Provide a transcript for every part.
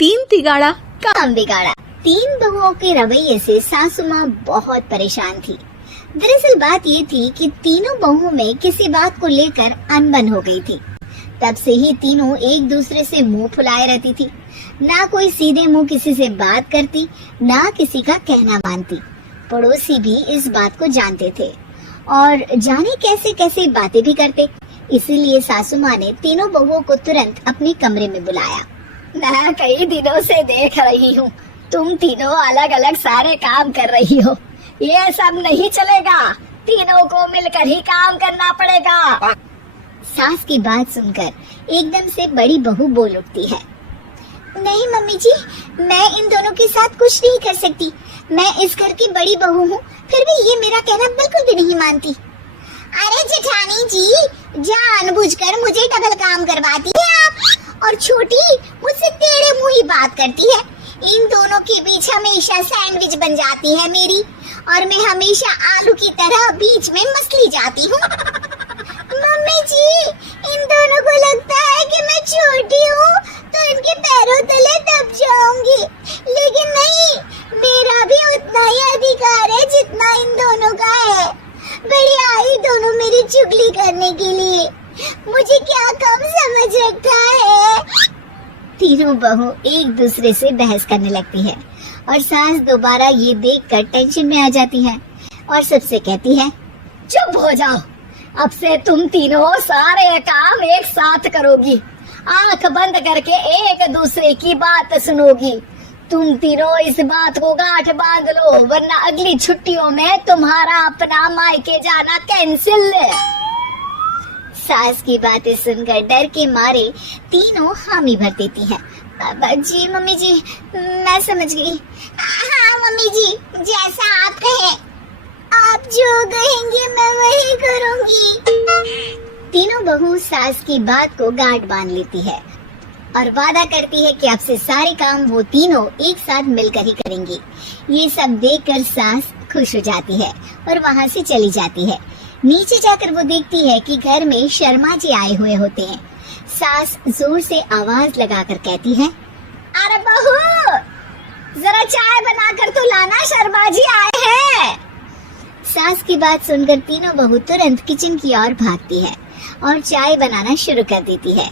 तीन तिगाड़ा काम बिगाड़ा। तीन बहुओं के रवैये से सासू माँ बहुत परेशान थी। दरअसल बात ये थी कि तीनों बहुओं में किसी बात को लेकर अनबन हो गई थी। तब से ही तीनों एक दूसरे से मुंह फुलाए रहती थी। ना कोई सीधे मुंह किसी से बात करती, ना किसी का कहना मानती। पड़ोसी भी इस बात को जानते थे और जाने कैसे कैसे बातें भी करते। इसीलिए सासू माँ ने तीनों बहुओं को तुरंत अपने कमरे में बुलाया। मैं कई दिनों से देख रही हूँ, तुम तीनों अलग अलग सारे काम कर रही हो। ये सब नहीं चलेगा, तीनों को मिलकर ही काम करना पड़ेगा। सास की बात सुनकर एकदम से बड़ी बहू बोल उठती है। नहीं मम्मी जी, मैं इन दोनों के साथ कुछ नहीं कर सकती। मैं इस घर की बड़ी बहू हूँ, फिर भी ये मेरा कहना बिल्कुल भी नहीं मानती। अरे जेठानी जी, जानबूझकर मुझे डबल काम करवाती है आप, और छोटी मुझसे टेढ़े मुंह ही बात करती है। इन दोनों के बीच हमेशा सैंडविच बन जाती है मेरी, और मैं हमेशा आलू की तरह बीच में मसली जाती हूँ। मम्मी जी, इन दोनों को लगता है कि मैं छोटी हूँ तो इनके पैरों तले दब जाऊंगी, लेकिन नहीं, मेरा भी उतना ही अधिकार है जितना इन दोनों का है। बढ़िया आई दोनों मेरी चुगली करने के लिए, मुझे क्या कम समझ रखा है। तीनों बहू एक दूसरे से बहस करने लगती है और सास दोबारा ये देखकर टेंशन में आ जाती है और सबसे कहती है, चुप हो जाओ, अब से तुम तीनों सारे काम एक साथ करोगी, आंख बंद करके एक दूसरे की बात सुनोगी। तुम तीनों इस बात को गांठ बांध लो, वरना अगली छुट्टियों में तुम्हारा अपना मायके जाना कैंसिल। सास की बातें सुनकर डर के मारे तीनों हामी भर देती हैं। जी मम्मी जी, मैं समझ गई। हाँ मम्मी जी, जैसा आप कहे, आप जो कहेंगे मैं वही करूंगी। तीनों बहू सास की बात को गांठ बांध लेती है और वादा करती है कि अब से सारे काम वो तीनों एक साथ मिलकर ही करेंगी। ये सब देखकर सास खुश हो जाती है और वहाँ से चली जाती है। नीचे जाकर वो देखती है कि घर में शर्मा जी आए हुए होते हैं। सास जोर से आवाज लगाकर कहती है, अरे बहू, जरा चाय बनाकर तो लाना, शर्मा जी आए हैं। सास की बात सुनकर तीनों बहू तुरंत किचन की ओर भागती है और चाय बनाना शुरू कर देती है।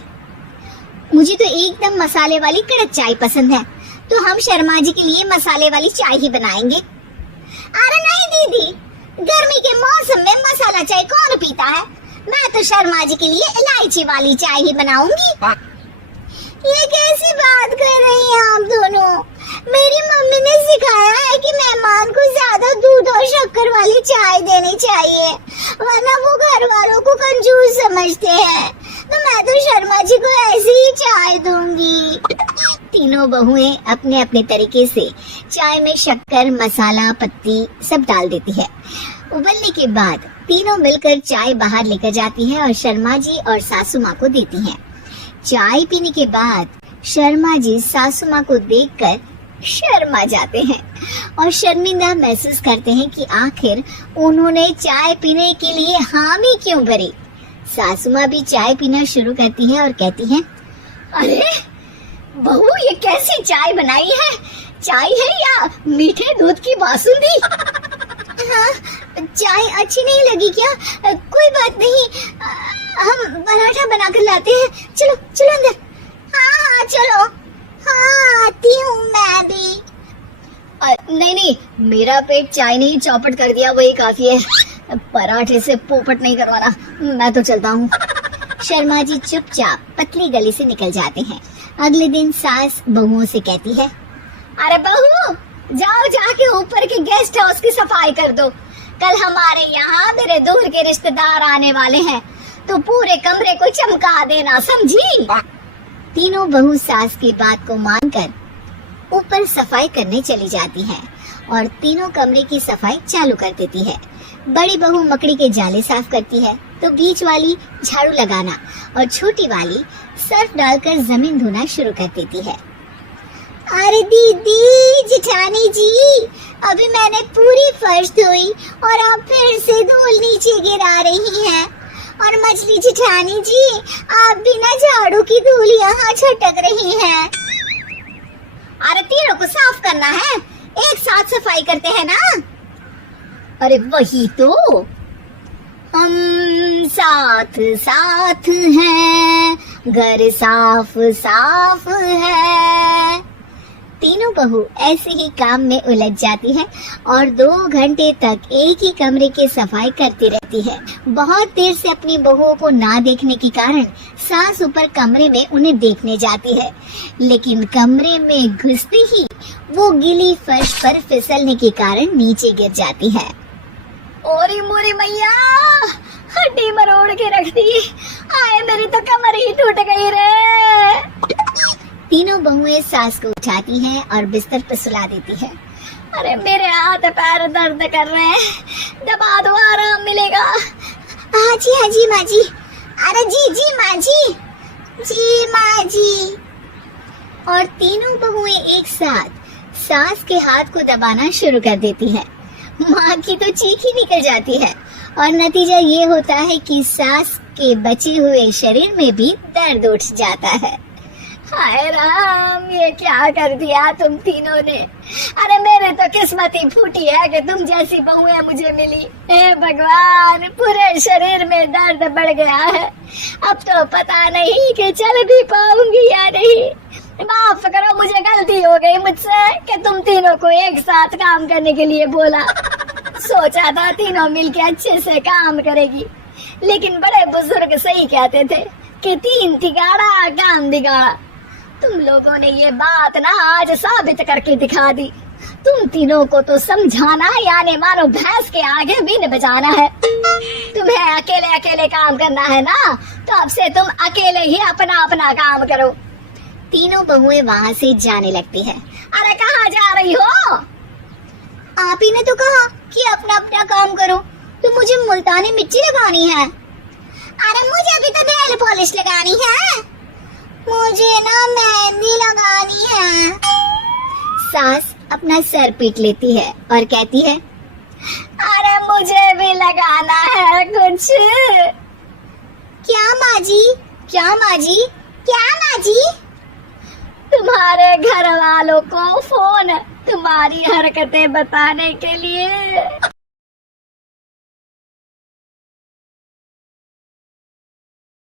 मुझे तो एकदम मसाले वाली कड़क चाय पसंद है, तो हम शर्मा जी के लिए मसाले वाली चाय ही बनाएंगे। अरे नहीं दीदी, गर्मी के मौसम में मसाला चाय कौन पीता है? मैं तो शर्मा जी के लिए इलायची वाली चाय ही बनाऊंगी। ये कैसी बात कर रही हैं आप दोनों? मेरी मम्मी ने सिखाया है कि मेहमान को ज्यादा दूध और शक्कर वाली चाय देनी चाहिए, वरना वो घर वालों को कंजूस समझते हैं। तो मैं तो शर्मा जी को ऐसी ही चाय दूंगी। तीनों बहुएं अपने अपने तरीके से चाय में शक्कर, मसाला, पत्ती सब डाल देती है। उबलने के बाद तीनों मिलकर चाय बाहर लेकर जाती है और शर्मा जी और सासू माँ को देती हैं। चाय पीने के बाद शर्मा जी सासू माँ को देखकर शर्मा जाते हैं और शर्मिंदा महसूस करते हैं कि आखिर उन्होंने चाय पीने के लिए हामी क्यों भरी। सासू माँ भी चाय पीना शुरू करती है और कहती हैं, अरे बहू, ये कैसी चाय बनाई है? चाय है या मीठे दूध की बासुंदी? हाँ, चाय अच्छी नहीं लगी क्या? कोई बात नहीं, हम पराठा बनाकर लाते हैं। चलो चलो अंदर। हाँ चलो। हाँ, आती हूँ मैं भी। नहीं नहीं, मेरा पेट चाय ने ही चौपट कर दिया, वही काफी है। पराठे से पोपट नहीं करवाना, मैं तो चलता हूँ। शर्मा जी चुपचाप पतली गली से निकल जाते हैं। अगले दिन सास बहुओं से कहती है, अरे बहू, जाओ जाके ऊपर के गेस्ट हाउस की सफाई कर दो। कल हमारे यहाँ मेरे दूर के रिश्तेदार आने वाले हैं, तो पूरे कमरे को चमका देना, समझी? तीनों बहू सास की बात को मानकर ऊपर सफाई करने चली जाती है और तीनों कमरे की सफाई चालू कर देती है। बड़ी बहू मकड़ी के जाले साफ करती है, तो बीच वाली झाड़ू लगाना और छोटी वाली सर्फ डालकर जमीन धोना शुरू कर देती है। अरे दीदी, जेठानी जी, अभी मैंने पूरी फर्श धोई और आप फिर से धूल नीचे गिरा रही हैं। और मछली जेठानी जी, आप बिना झाड़ू की धूल यहाँ छटक रही हैं। अरे तीनों को साफ करना है, एक साथ सफाई करते हैं ना। अरे वही तो, हम साथ साथ हैं, घर साफ साफ है। तीनों बहू ऐसे ही काम में उलझ जाती है और 2 घंटे तक एक ही कमरे की सफाई करती रहती है। बहुत देर से अपनी बहुओं को ना देखने के कारण सास ऊपर कमरे में उन्हें देखने जाती है, लेकिन कमरे में घुसते ही वो गीली फर्श पर फिसलने के कारण नीचे गिर जाती है। ओरी मोरी मैया, हड्डी मरोड़ के रख दी, आए मेरी तो कमर ही टूट गई रे। तीनों बहुएं सास को उठाती हैं और बिस्तर पर सुला देती है। अरे मेरे हाथ पैर दर्द कर रहे हैं, दबा दो आराम मिलेगा। हाँ जी माँ जी। अरे जी माँ जी, जी माँ जी। और तीनों बहुएं एक साथ सास के हाथ को दबाना शुरू कर देती है। माँ की तो चीख ही निकल जाती है और नतीजा ये होता है कि सास के बचे हुए शरीर में भी दर्द उठ जाता है। हाय राम, ये क्या कर दिया तुम तीनों ने। अरे मेरे तो किस्मत ही फूटी है कि तुम जैसी बहुएं मुझे मिली। हे भगवान, पूरे शरीर में दर्द बढ़ गया है, अब तो पता नहीं कि चल भी पाऊंगी या नहीं। माफ करो, मुझे गलती हो गई मुझसे कि तुम तीनों को एक साथ काम करने के लिए बोला। सोचा था तीनों मिलके अच्छे से काम करेगी, लेकिन बड़े बुजुर्ग सही कहते थे कि 3 तिगाड़ा काम बिगाड़ा। तुम लोगों ने ये बात ना आज साबित करके दिखा दी। तुम तीनों को तो समझाना यानी मानो भैंस के आगे बीन बजाना है। तुम्हें अकेले अकेले काम करना है ना, तो अब से तुम अकेले ही अपना अपना काम करो। तीनों बहुएं वहाँ से जाने लगती है। अरे कहाँ जा रही हो? आप ही ने तो कहा कि अपना अपना काम करो, तो मुझे मुल्तानी मिट्टी लगानी है। अरे मुझे भी तो नेल पॉलिश लगानी है, मुझे ना मेहंदी लगानी है। सास अपना सर पीट लेती है और कहती है, अरे मुझे भी लगाना है कुछ। क्या माँ जी, क्या माँ जी, क्या माँ जी? तुम्हारे घर वालों को फोन तुम्हारी हरकतें बताने के लिए।